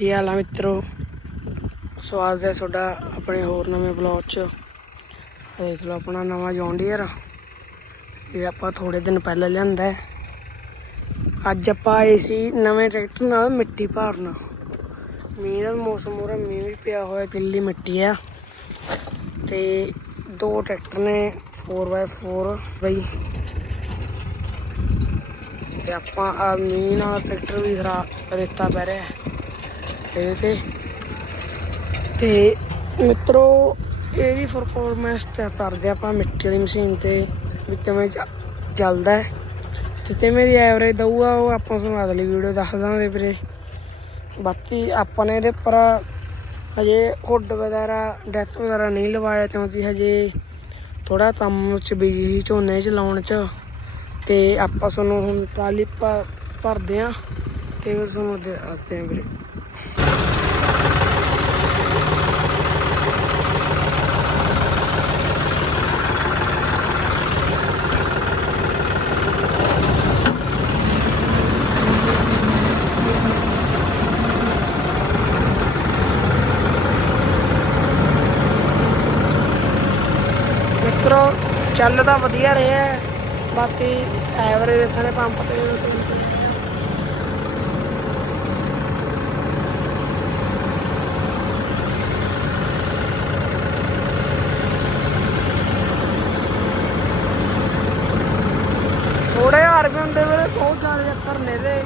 ਕੀ ਹਾਲ ਆ ਮਿੱਤਰੋ? ਸਵਾਗਤ ਹੈ ਤੁਹਾਡਾ ਆਪਣੇ ਹੋਰ ਨਵੇਂ ਬਲੌਗ 'ਚ। ਦੇਖ ਲਓ ਆਪਣਾ ਨਵਾਂ ਜੌਨ ਇਹ ਆਪਾਂ ਥੋੜੇ ਦਿਨ ਪਹਿਲਾਂ ਲਿਆਂਦਾ ਹੈ। ਅੱਜ ਆਪਾਂ ਆਏ ਸੀ ਨਵੇਂ ਟਰੈਕਟਰ ਨਾਲ ਮਿੱਟੀ ਭਰਨਾ। ਮੀਂਹ ਦਾ ਮੌਸਮ ਹੋ ਰਿਹਾ ਮੀਂਹ ਵੀ ਪਿਆ ਹੋਇਆ, ਗਿੱਲੀ ਮਿੱਟੀ ਆ। ਤੇ ਦੋ ਟਰੈਕਟਰ ਨੇ 4x4 ਬਈ। ਤੇ ਆਪਾਂ ਆ ਮੀਂਹ ਨਾਲ ਟਰੈਕਟਰ ਵੀ ਖਰਾ ਰੇਤਾ ਪੈ ਰਿਹਾ ਇਹਦੇ ਤੇ ਤੇ ਮਿੱਤਰੋ ਇਹਦੀ ਪਰਫਾਰਮੈਂਸ ਚੈੱਕ ਕਰਦੇ ਆਪਾਂ ਮਿੱਟੀ ਵਾਲੀ ਮਸ਼ੀਨ ਤੇ, ਵੀ ਕਿਵੇਂ ਚ- ਚੱਲਦਾ ਹੈ। ਤੇ ਕਿਵੇਂ ਦੀ ਐਵਰੇਜ ਦਊਗਾ ਉਹ ਆਪਾਂ ਤੁਹਾਨੂੰ ਅਗਲੀ ਵੀਡੀਓ ਦੱਸ ਦਾਂਗੇ ਵੀਰੇ। ਬਾਕੀ ਆਪਾਂ ਨੇ ਇਹਦੇ ਉੱਪਰ ਹਜੇ ਹੁੱਡ ਵਗੈਰਾ ਡੈਥ ਵਗੈਰਾ ਨਹੀਂ ਲਵਾਇਆ ਕਿਉਂਕਿ ਹਜੇ ਥੋੜਾ ਕੰਮ ਚ ਬਿਜ਼ੀ ਸੀ ਝੋਨੇ ਚ ਲਾਉਣ ਚ। ਤੇ ਆਪਾਂ ਤੁਹਾਨੂੰ ਹੁਣ ਟਰਾਲੀ ਭਰਦੇ ਆ ਤੇ ਫਿਰ ਤੁਹਾਨੂੰ ਦੱਸਦੇ ਆ ਵੀਰੇ। ਮਿੱਤਰੋ, ਚੱਲ ਤਾਂ ਵਧੀਆ ਰਿਹਾ ਬਾਕੀ ਐਵਰੇਜ ਇੱਥੇ ਪੰਪ ਤੇ ਥੋੜੇ ਹਾਰ ਵੀ ਹੁੰਦੇ ਵੀਰੇ, ਬਹੁਤ ਜ਼ਿਆਦਾ ਚੱਕਰ ਨੇ ਇਹਦੇ।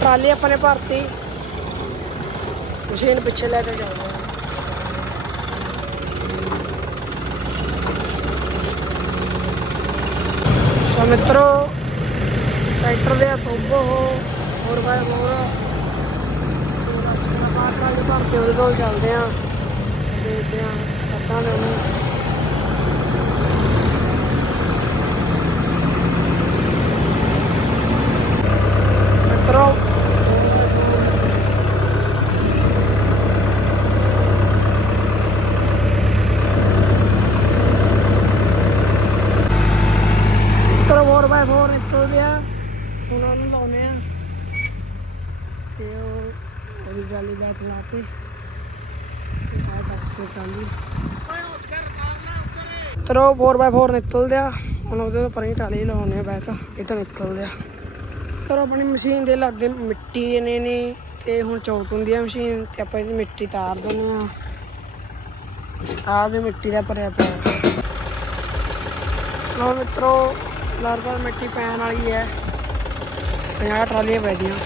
ਟਰਾਲੀ ਆਪਾਂ ਨੇ ਭਰਤੀ। ਮਸ਼ੀਨ ਪਿੱਛੇ ਲੈ ਕੇ ਜਾਣਾ ਸੋ ਮਿੱਤਰੋ ਟਰੈਕਟਰ ਦੇ ਟੋਬੋ ਹੋਰ ਬਾਈ ਹੋਰ ਤੇ ਬਸ ਮੇਰਾ ਭਰ ਕੇ ਉਹਦੇ ਕੋਲ ਚੱਲਦੇ ਆ ਦੇਖਦੇ ਆ ਪਤਾ ਨੇ ਉਹਨੂੰ ਮਿੱਤਰੋ ਤਰੋ 4x4 ਨਿਕਲ ਗਿਆ ਹੁਣ ਉਹਨੂੰ ਲਾਉਨੇ ਆ। ਤੇ ਉਹ ਉਹਦੀ ਗਾਲੀ ਬਾਤ ਲਾਤੀ ਆ ਡਾਕਟਰ ਚਾਂਦੀ ਤਰੋ 4x4 ਨਿਕਲ ਗਿਆ ਹੁਣ ਉਹਦੇ ਉੱਪਰ ਹੀ ਟਾਲੀ ਲਾਉਨੇ ਆ ਬੈਕ ਇਹ ਤਾਂ ਨਿਕਲ ਗਿਆ ਤਰੋ ਆਪਣੀ ਮਸ਼ੀਨ ਦੇ ਲਾਗੇ ਮਿੱਟੀ ਨੇ ਨੇ ਤੇ ਹੁਣ ਚੌਕ ਹੁੰਦੀ ਆ ਮਸ਼ੀਨ ਤੇ ਆਪਾਂ ਇਹਦੀ ਮਿੱਟੀ ਤਾਰ ਦਿੰਦੇ ਆ। ਆਹ ਦੇ ਮਿੱਟੀ ਦਾ ਭਰਿਆ ਪਿਆ। ਲੋ ਮਿੱਤਰੋ ਲਗਭਗ ਮਿੱਟੀ ਪੈਣ ਵਾਲੀ ਹੈ। 50 ਟਰਾਲੀਆਂ ਪੈਦੀਆਂ